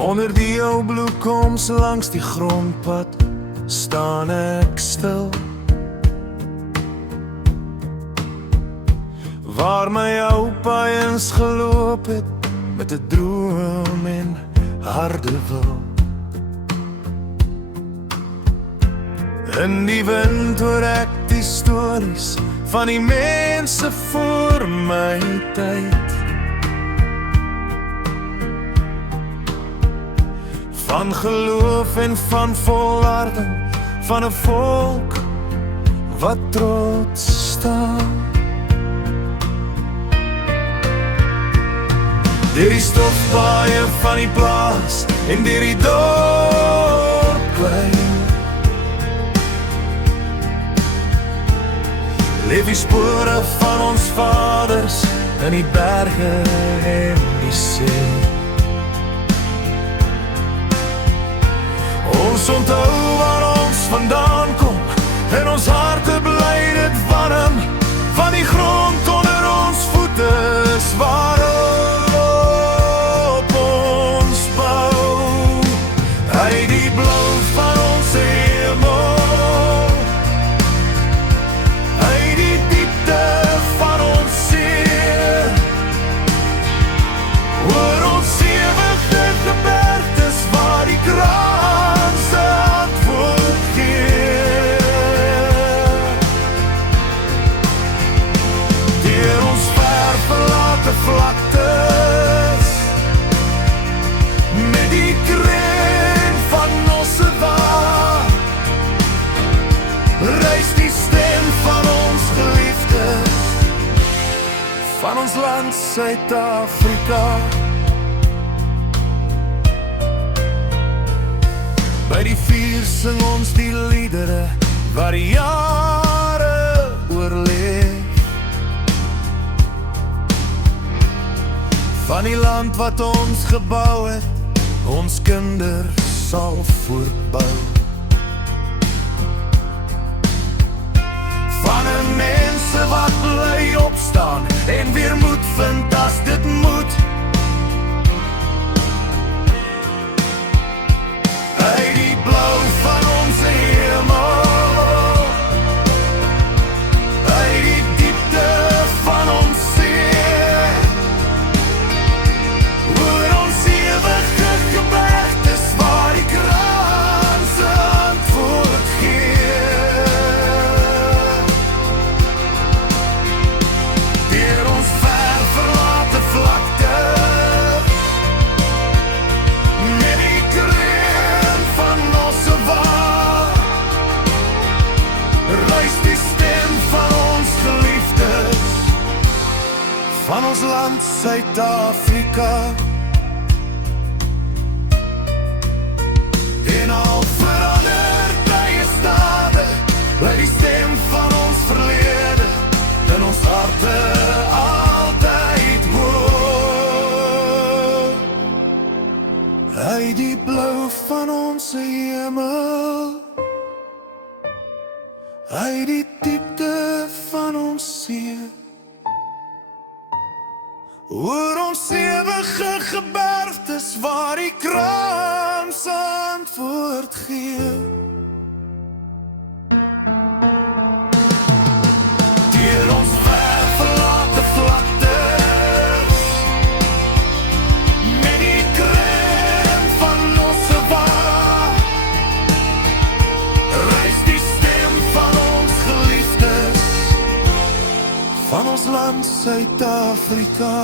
Onder die ou bloekoms langs die grondpad staan ek stil, waar my oupa eens geloop het met 'n droom en harde wil. In die wind hoor ek die stories van die mense voor my tyd, van geloof en van volharding, van 'n volk wat trots staan. Deur die stofpaaie van die plaas en deur die dorpplein leef die spore van ons vaders in die berge en die see. Ons onthou waar ons vandaan kom en ons harte bly dit warm van die grond onder ons voete is waarop ons bou. Hy die blou van ons hemel, hy die diepte van ons see, oor ons ewige gebergtes waar die kraan se antwoord gee. Deur ons ver verlate vlaktes, met die kreun van Nossewa, reis die stem van ons geliefdes, van ons land Suid-Afrika. By die vuur sing ons die liedere waar die jare oorleef, van die land wat ons gebou het, ons kinders sal voortbou. Van 'n mense wat bly opstaan en weer moed vind as dit moet. Hy die blou van ons hemel, hy die diepte van ons see, oor ons ewige gebergtes waar die kraan se antwoord gee. Deur ons ver verlate vlaktes, met die kreun van Nossewa, reis die stem van ons geliefdes, van ons land Suid-Afrika. En al verander tye stade, bly die stem van ons verlede in ons harte altyd hoor. Hy die blou van ons hemel, hy die diepte van ons see, oor ons ewige gebergtes waar die kraan se antwoord gee. Deur ons ver verlate vlaktes, met die kreun van Nossewa, reis die stem van ons geliefdes, van ons land Suid-Afrika.